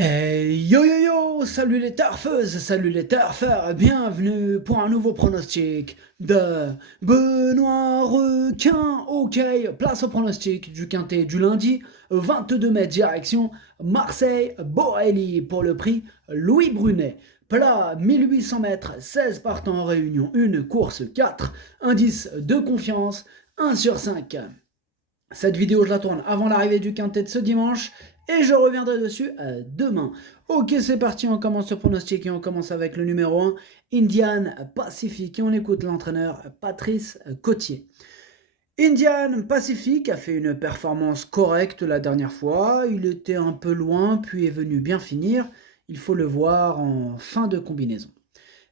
Yo yo yo, salut les turfeuses, salut les turfeurs, bienvenue pour un nouveau pronostic de Benoît Requin. Ok, place au pronostic du quintet du lundi, 22 mai direction Marseille-Borelli pour le prix Louis Brunet. Plat 1800 mètres, 16 partants en réunion, une course 4, indice de confiance 1 sur 5. Cette vidéo, je la tourne avant l'arrivée du quintet de ce dimanche et je reviendrai dessus demain. Ok, c'est parti, on commence ce pronostic et on commence avec le numéro 1, Indian Pacific. Et on écoute l'entraîneur Patrice Cotier. Indian Pacific a fait une performance correcte la dernière fois. Il était un peu loin, puis est venu bien finir. Il faut le voir en fin de combinaison.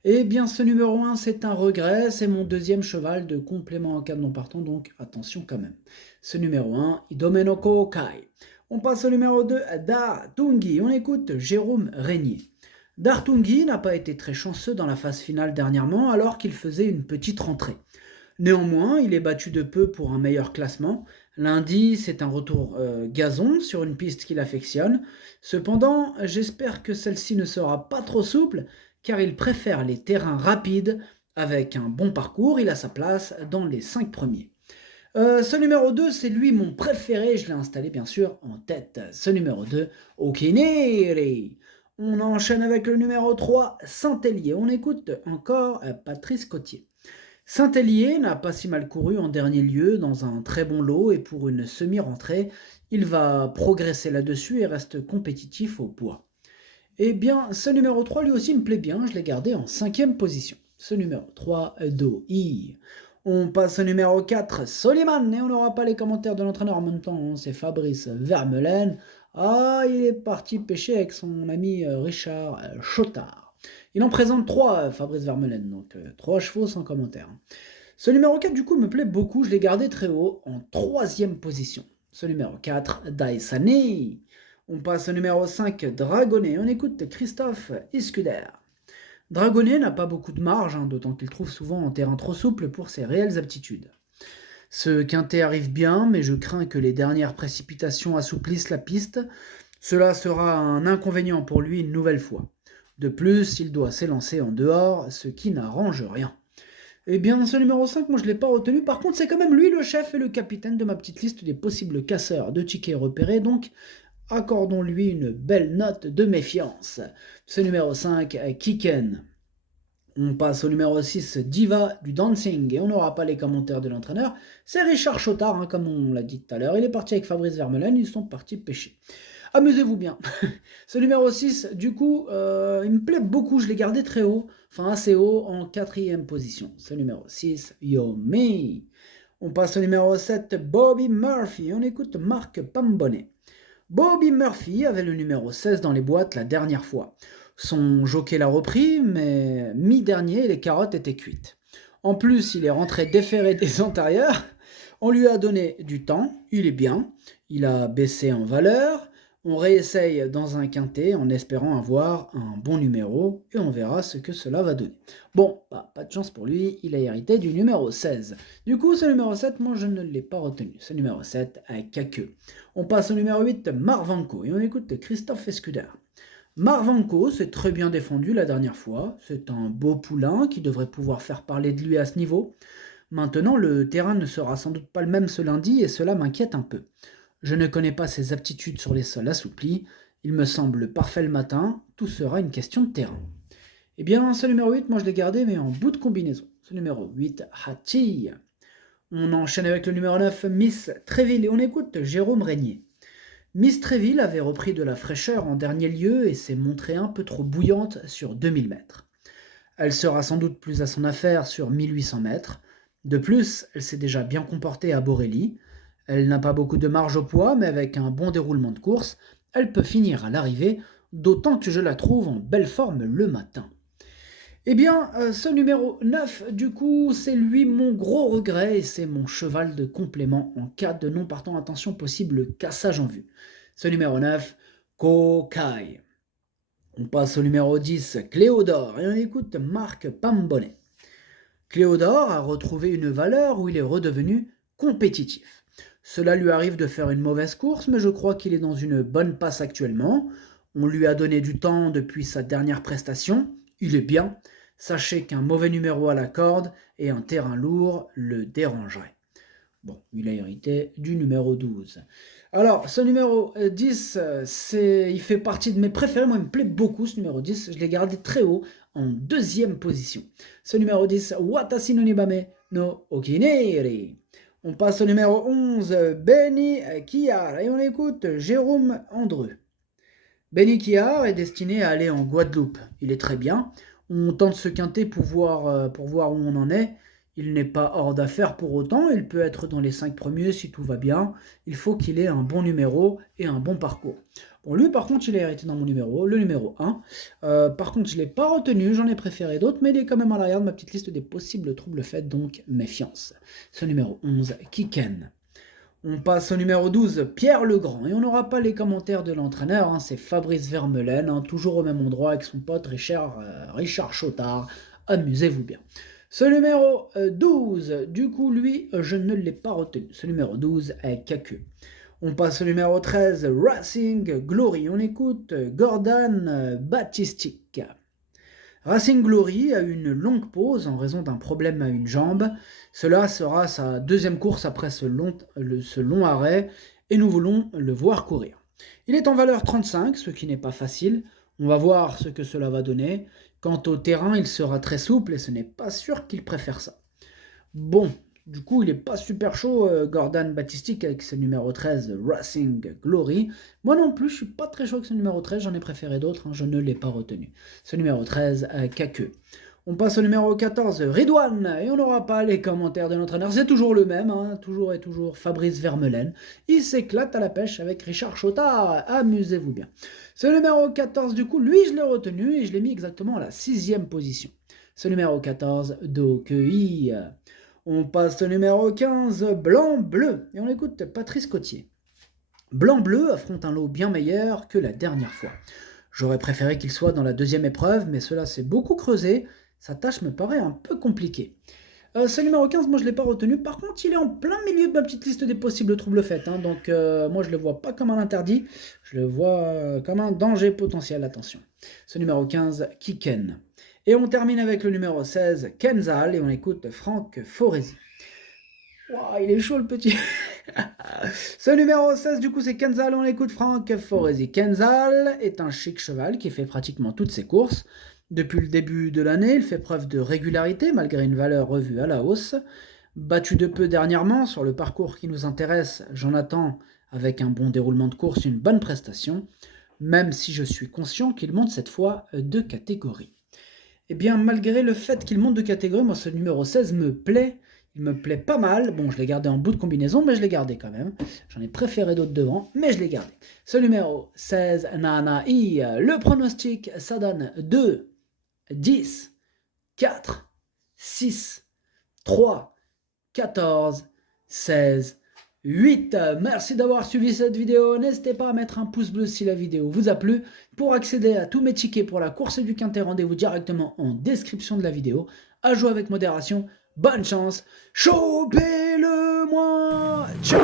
Eh bien, ce numéro 1, c'est un regret, c'est mon deuxième cheval de complément en cas de non partant, donc attention quand même. Ce numéro 1, Idomenoko Kai. On passe au numéro 2, Dartungi. On écoute Jérôme Régnier. Dartungi n'a pas été très chanceux dans la phase finale dernièrement, alors qu'il faisait une petite rentrée. Néanmoins, il est battu de peu pour un meilleur classement. Lundi, c'est un retour gazon sur une piste qu'il affectionne. Cependant, j'espère que celle-ci ne sera pas trop souple, car il préfère les terrains rapides. Avec un bon parcours, il a sa place dans les 5 premiers. Ce numéro 2, c'est lui mon préféré, je l'ai installé bien sûr en tête. Ce numéro 2, Okiniri. On enchaîne avec le numéro 3, Saint-Hélier. On écoute encore Patrice Cotier. Saint-Hélier n'a pas si mal couru en dernier lieu dans un très bon lot et pour une semi-rentrée, il va progresser là-dessus et reste compétitif au poids. Eh bien, ce numéro 3 lui aussi me plaît bien, je l'ai gardé en 5e position. Ce numéro 3, Doi. On passe au numéro 4, Soliman, et on n'aura pas les commentaires de l'entraîneur en même temps, hein, c'est Fabrice Vermeulen. Ah, il est parti pêcher avec son ami Richard Chotard. Il en présente 3, Fabrice Vermeulen, donc 3 chevaux sans commentaire. Ce numéro 4, du coup, me plaît beaucoup, je l'ai gardé très haut, en 3e position. Ce numéro 4, Daisani. On passe au numéro 5, Dragonnet. On écoute Christophe Iscuder. Dragonnet n'a pas beaucoup de marge, hein, d'autant qu'il trouve souvent un terrain trop souple pour ses réelles aptitudes. Ce quintet arrive bien, mais je crains que les dernières précipitations assouplissent la piste. Cela sera un inconvénient pour lui une nouvelle fois. De plus, il doit s'élancer en dehors, ce qui n'arrange rien. Eh bien, ce numéro 5, moi je ne l'ai pas retenu. Par contre, c'est quand même lui le chef et le capitaine de ma petite liste des possibles casseurs de tickets repérés. Donc, accordons-lui une belle note de méfiance. Ce numéro 5, Kiken. On passe au numéro 6, Diva du Dancing, et on n'aura pas les commentaires de l'entraîneur. C'est Richard Chotard, hein, comme on l'a dit tout à l'heure. Il est parti avec Fabrice Vermeulen, ils sont partis pêcher. Amusez-vous bien. Ce numéro 6, du coup, il me plaît beaucoup, je l'ai gardé très haut, enfin assez haut, en 4e position. Ce numéro 6, Yo Me. On passe au numéro 7, Bobby Murphy, on écoute Marc Pambonnet. Bobby Murphy avait le numéro 16 dans les boîtes la dernière fois. Son jockey l'a repris, mais mi-dernier, les carottes étaient cuites. En plus, il est rentré déféré des antérieurs. On lui a donné du temps, il est bien. Il a baissé en valeur. On réessaye dans un quintet en espérant avoir un bon numéro et on verra ce que cela va donner. Bon, pas de chance pour lui, il a hérité du numéro 16. Du coup, ce numéro 7, moi je ne l'ai pas retenu. Ce numéro 7 avec Kakeux. On passe au numéro 8, Marvanco, et on écoute Christophe Escuder. Marvanco s'est très bien défendu la dernière fois. C'est un beau poulain qui devrait pouvoir faire parler de lui à ce niveau. Maintenant, le terrain ne sera sans doute pas le même ce lundi et cela m'inquiète un peu. Je ne connais pas ses aptitudes sur les sols assouplis. Il me semble parfait le matin. Tout sera une question de terrain. Eh bien, ce numéro 8, moi je l'ai gardé, mais en bout de combinaison. Ce numéro 8, Hachi. On enchaîne avec le numéro 9, Miss Tréville, et on écoute Jérôme Régnier. Miss Tréville avait repris de la fraîcheur en dernier lieu et s'est montrée un peu trop bouillante sur 2000 mètres. Elle sera sans doute plus à son affaire sur 1800 mètres. De plus, elle s'est déjà bien comportée à Borelli. Elle n'a pas beaucoup de marge au poids, mais avec un bon déroulement de course, elle peut finir à l'arrivée, d'autant que je la trouve en belle forme le matin. Eh bien, ce numéro 9, du coup, c'est lui mon gros regret et c'est mon cheval de complément en cas de non partant. Attention, possible cassage en vue. Ce numéro 9, Kokai. On passe au numéro 10, Cléodore, et on écoute Marc Pambonnet. Cléodore a retrouvé une valeur où il est redevenu compétitif. Cela lui arrive de faire une mauvaise course, mais je crois qu'il est dans une bonne passe actuellement. On lui a donné du temps depuis sa dernière prestation, il est bien. Sachez qu'un mauvais numéro à la corde et un terrain lourd le dérangerait. Bon, il a hérité du numéro 12. Alors, ce numéro 10, il fait partie de mes préférés. Moi, il me plaît beaucoup, ce numéro 10. Je l'ai gardé très haut, en deuxième position. Ce numéro 10, Watashi no Nibame no Okineri. On passe au numéro 11, Benny Kiar. Et on écoute Jérôme Andreu. Benny Kiar est destiné à aller en Guadeloupe. Il est très bien. On tente ce quintet pour voir où on en est. Il n'est pas hors d'affaire pour autant. Il peut être dans les 5 premiers si tout va bien. Il faut qu'il ait un bon numéro et un bon parcours. Bon, lui, par contre, il est hérité dans mon numéro, le numéro 1. Par contre, je ne l'ai pas retenu. J'en ai préféré d'autres, mais il est quand même à l'arrière de ma petite liste des possibles troubles faits, donc méfiance. Ce numéro 11, Kiken. On passe au numéro 12, Pierre Legrand. Et on n'aura pas les commentaires de l'entraîneur, c'est Fabrice Vermeulen, toujours au même endroit avec son pote Richard Chotard. Amusez-vous bien. Ce numéro 12, du coup, lui, je ne l'ai pas retenu. Ce numéro 12 est Kaku. On passe au numéro 13, Racing Glory. On écoute Gordon Batistic. Racing Glory a eu une longue pause en raison d'un problème à une jambe. Cela sera sa deuxième course après ce long arrêt et nous voulons le voir courir. Il est en valeur 35, ce qui n'est pas facile. On va voir ce que cela va donner. Quant au terrain, il sera très souple et ce n'est pas sûr qu'il préfère ça. Bon, du coup, il n'est pas super chaud, Gordon Batistic, avec ce numéro 13, Racing Glory. Moi non plus, je suis pas très chaud avec ce numéro 13, j'en ai préféré d'autres, je ne l'ai pas retenu. Ce numéro 13, Kaku. On passe au numéro 14, Ridwan, et on n'aura pas les commentaires de l'entraîneur, c'est toujours le même, toujours et toujours Fabrice Vermeulen. Il s'éclate à la pêche avec Richard Chotard, amusez-vous bien. Ce numéro 14, du coup, lui, je l'ai retenu et je l'ai mis exactement à la 6e position. Ce numéro 14, Dokei. On passe au numéro 15, Blanc-Bleu, et on écoute Patrice Cotier. Blanc-Bleu affronte un lot bien meilleur que la dernière fois. J'aurais préféré qu'il soit dans la 2e épreuve, mais cela s'est beaucoup creusé, sa tâche me paraît un peu compliquée. Ce numéro 15, moi je ne l'ai pas retenu, par contre il est en plein milieu de ma petite liste des possibles troubles faits, donc moi je ne le vois pas comme un interdit, je le vois comme un danger potentiel, attention. Ce numéro 15, Kiken. Et on termine avec le numéro 16, Kenzal, et on écoute Franck Foresi. Wow, il est chaud le petit. Ce numéro 16, du coup, c'est Kenzal, on écoute Franck Foresi. Kenzal est un chic cheval qui fait pratiquement toutes ses courses. Depuis le début de l'année, il fait preuve de régularité malgré une valeur revue à la hausse. Battu de peu dernièrement sur le parcours qui nous intéresse, j'en attends, avec un bon déroulement de course, une bonne prestation, même si je suis conscient qu'il monte cette fois de catégorie. Eh bien, malgré le fait qu'il monte de catégorie, moi, ce numéro 16 me plaît. Il me plaît pas mal. Bon, je l'ai gardé en bout de combinaison, mais je l'ai gardé quand même. J'en ai préféré d'autres devant, mais je l'ai gardé. Ce numéro 16, Nanaï, le pronostic, ça donne 2, 10, 4, 6, 3, 14, 16, 8. Merci d'avoir suivi cette vidéo. N'hésitez pas à mettre un pouce bleu si la vidéo vous a plu. Pour accéder à tous mes tickets pour la course du Quintet, rendez-vous directement en description de la vidéo. À jouer avec modération. Bonne chance. Chopez-le-moi. Ciao.